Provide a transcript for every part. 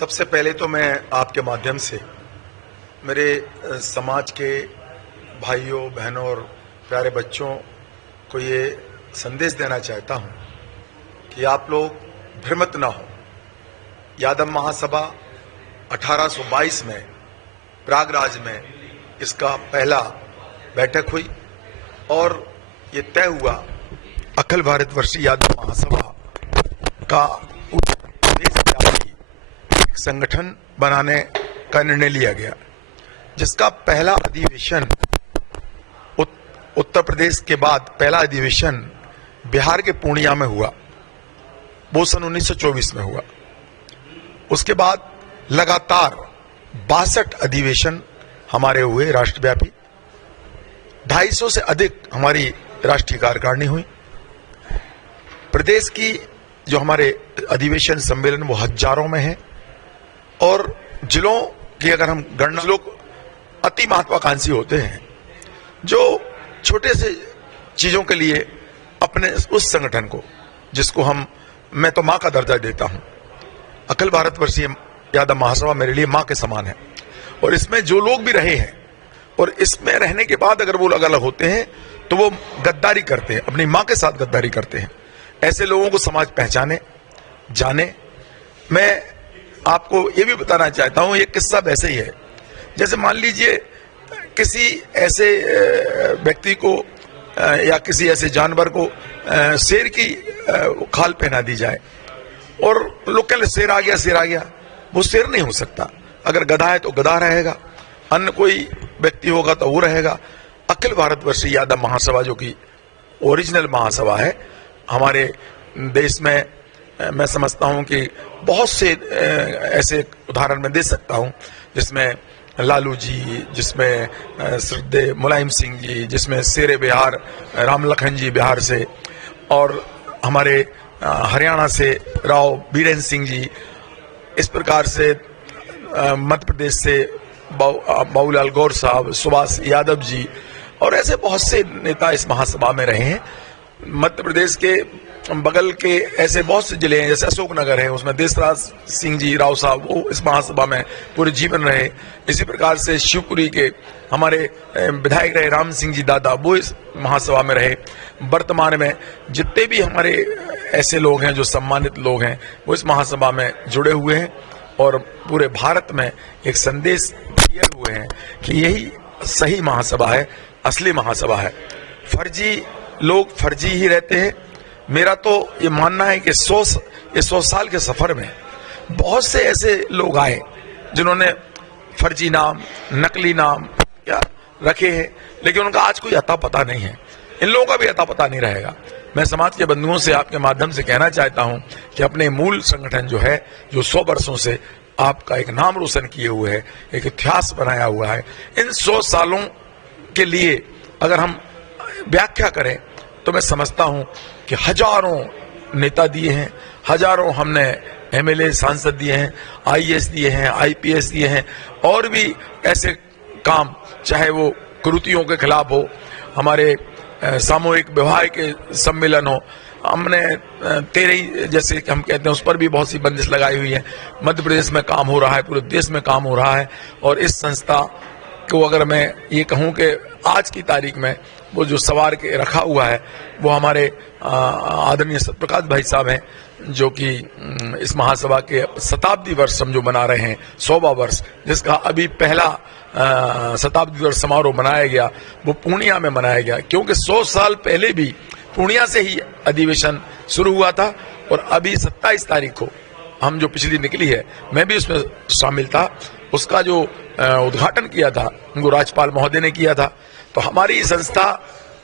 सबसे पहले तो मैं आपके माध्यम से मेरे समाज के भाइयों बहनों और प्यारे बच्चों को ये संदेश देना चाहता हूं कि आप लोग भ्रमित ना हो। यादव महासभा 1822 में प्रयागराज में इसका पहला बैठक हुई और ये तय हुआ अखिल भारतवर्षीय यादव महासभा का देशव्यापी संगठन बनाने का निर्णय लिया गया, जिसका पहला अधिवेशन उत्तर प्रदेश के बाद पहला अधिवेशन बिहार के पूर्णिया में हुआ। वो सन 1924 में हुआ। उसके बाद लगातार 62 अधिवेशन हमारे हुए राष्ट्रव्यापी। 250 से अधिक हमारी राष्ट्रीय कार्यकारिणी हुई। प्रदेश की जो हमारे अधिवेशन सम्मेलन वो हजारों में है और जिलों की अगर हम गणना, लोग अति महत्वाकांक्षी होते हैं जो छोटे से चीजों के लिए अपने उस संगठन को, जिसको मैं तो मां का दर्जा देता हूं। अखिल भारतवर्षीय यादव महासभा मेरे लिए मां के समान है और इसमें जो लोग भी रहे हैं और इसमें रहने के बाद अगर वो अलग अलग होते हैं तो वो गद्दारी करते हैं, अपनी मां के साथ गद्दारी करते हैं। ऐसे लोगों को समाज पहचाने, जाने। मैं आपको ये भी बताना चाहता हूं, ये किस्सा वैसे ही है जैसे मान लीजिए किसी ऐसे व्यक्ति को या किसी ऐसे जानवर को शेर की खाल पहना दी जाए और लोग कह ले शेर आ गया, शेर आ गया। वो शेर नहीं हो सकता। अगर गधा है तो गधा रहेगा, अन्य कोई व्यक्ति होगा तो वो रहेगा। अखिल भारतवर्षीय यादव महासभा जो कि ओरिजिनल महासभा है हमारे देश में, मैं समझता हूं कि बहुत से ऐसे उदाहरण मैं दे सकता हूं जिसमें लालू जी, जिसमें श्रद्धेय मुलायम सिंह जी, जिसमें शेरे बिहार राम लखन जी बिहार से, और हमारे हरियाणा से राव बीरेन्द्र सिंह जी, इस प्रकार से मध्य प्रदेश से बाबूलाल गौर साहब, सुभाष यादव जी, और ऐसे बहुत से नेता इस महासभा में रहे हैं। मध्य प्रदेश के बगल के ऐसे बहुत से जिले हैं, जैसे अशोकनगर है, उसमें देशराज सिंह जी राव साहब वो इस महासभा में पूरे जीवन रहे। इसी प्रकार से शिवपुरी के हमारे विधायक रहे राम सिंह जी दादा, वो इस महासभा में रहे। वर्तमान में जितने भी हमारे ऐसे लोग हैं जो सम्मानित लोग हैं वो इस महासभा में जुड़े हुए हैं और पूरे भारत में एक संदेश दिए हुए हैं कि यही सही महासभा है, असली महासभा है। फर्जी लोग फर्जी ही रहते हैं। मेरा तो ये मानना है कि 100 साल के सफर में बहुत से ऐसे लोग आए जिन्होंने फर्जी नाम, नकली नाम क्या रखे हैं, लेकिन उनका आज कोई अता पता नहीं है। इन लोगों का भी अता पता नहीं रहेगा। मैं समाज के बंधुओं से आपके माध्यम से कहना चाहता हूं कि अपने मूल संगठन जो है, जो 100 वर्षों से आपका एक नाम रोशन किए हुए है, एक इतिहास बनाया हुआ है, इन 100 सालों के लिए अगर हम व्याख्या करें तो मैं समझता हूं कि हजारों नेता दिए हैं, हजारों हमने एमएलए सांसद दिए हैं, आईएएस दिए हैं, आईपीएस दिए हैं, और भी ऐसे काम, चाहे वो कुरीतियों के खिलाफ हो, हमारे सामूहिक विवाह के सम्मेलन हो, हमने 13 जैसे हम कहते हैं उस पर भी बहुत सी बंदिश लगाई हुई है। मध्य प्रदेश में काम हो रहा है, पूरे देश में काम हो रहा है। और इस संस्था को अगर मैं ये कहूं कि आज की तारीख में वो जो सवार के रखा हुआ है वो हमारे आदरणीय सत्यप्रकाश भाई साहब हैं, जो कि इस महासभा के शताब्दी वर्ष हम जो मना रहे हैं, 100वां वर्ष, जिसका अभी पहला शताब्दी वर्ष समारोह मनाया गया, वो पूर्णिया में मनाया गया। क्योंकि 100 साल पहले भी पूर्णिया से ही अधिवेशन शुरू हुआ था और अभी 27 तारीख को हम जो पिछली निकली है, मैं भी उसमें शामिल था, उसका जो उद्घाटन किया था उनको राज्यपाल महोदय ने किया था। तो हमारी संस्था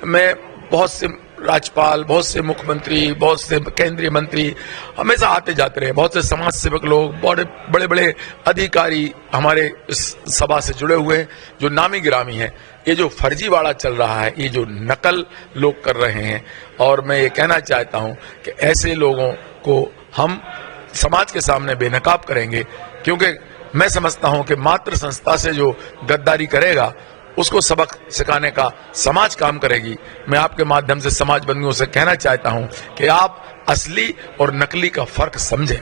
में बहुत से राज्यपाल, बहुत से मुख्यमंत्री, बहुत से केंद्रीय मंत्री हमेशा आते जाते रहे, बहुत से समाज सेवक लोग, बड़े बड़े अधिकारी हमारे इस सभा से जुड़े हुए हैं जो नामी गिरामी हैं। ये जो फर्जीवाड़ा चल रहा है, ये जो नकल लोग कर रहे हैं, और मैं ये कहना चाहता हूं कि ऐसे लोगों को हम समाज के सामने बेनकाब करेंगे, क्योंकि मैं समझता हूं कि मात्र संस्था से जो गद्दारी करेगा उसको सबक सिखाने का समाज काम करेगी। मैं आपके माध्यम से समाज बंधुओं से कहना चाहता हूं कि आप असली और नकली का फर्क समझें।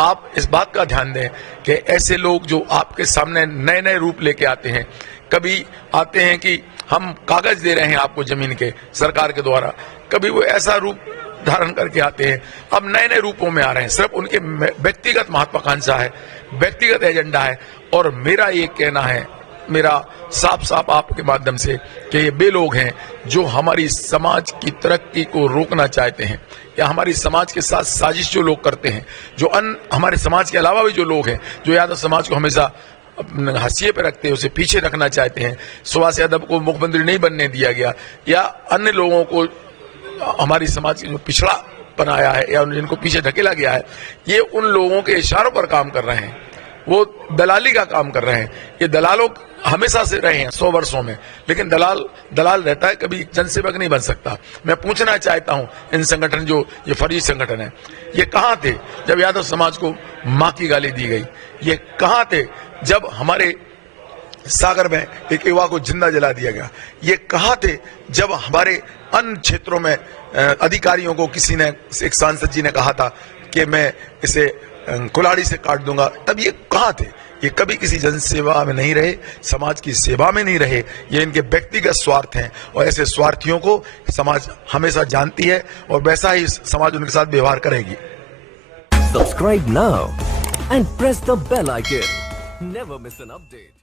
आप इस बात का ध्यान दें कि ऐसे लोग जो आपके सामने नए नए रूप लेके आते हैं, कभी आते हैं कि हम कागज दे रहे हैं आपको जमीन के सरकार के द्वारा, कभी वो ऐसा रूप धारण करके आते हैं, अब नए नए रूपों में आ रहे हैं। सिर्फ उनके व्यक्तिगत महत्वाकांक्षा है, व्यक्तिगत एजेंडा है। और मेरा ये कहना है, मेरा साफ साफ आपके माध्यम से, कि ये वे लोग हैं जो हमारी समाज की तरक्की को रोकना चाहते हैं, या हमारी समाज के साथ साजिश जो लोग करते हैं, जो हमारे समाज के अलावा भी जो लोग हैं जो यादव समाज को हमेशा हाशिए पे रखते हैं, उसे पीछे रखना चाहते हैं। सुभाष यादव को मुख्यमंत्री नहीं बनने दिया गया, या अन्य लोगों को हमारी समाज जो पिछड़ा बनाया है या जिनको पीछे ढकेला गया है, ये उन लोगों के इशारों पर काम कर रहे हैं, वो दलाली का काम कर रहे हैं। ये दलालों हमेशा से रहे हैं 100 वर्षों में, लेकिन दलाल रहता है, कभी जनसेवक नहीं बन सकता। मैं पूछना चाहता हूं, इन संगठन जो ये फर्जी संगठन है, ये कहां थे जब यादव समाज को मां की गाली दी गई? ये कहां थे जब हमारे सागर में एक युवा को जिंदा जला दिया गया? ये कहां थे जब हमारे अन्य क्षेत्रों में अधिकारियों को किसी ने, एक सांसद जी ने कहा था कि मैं इसे कुल्हाड़ी से काट दूंगा? तब ये कहां थे? ये कभी किसी जनसेवा में नहीं रहे, समाज की सेवा में नहीं रहे। ये इनके व्यक्तिगत स्वार्थ हैं, और ऐसे स्वार्थियों को समाज हमेशा जानती है, और वैसा ही समाज उनके साथ व्यवहार करेगी। Subscribe now and press the bell icon. Never miss an update.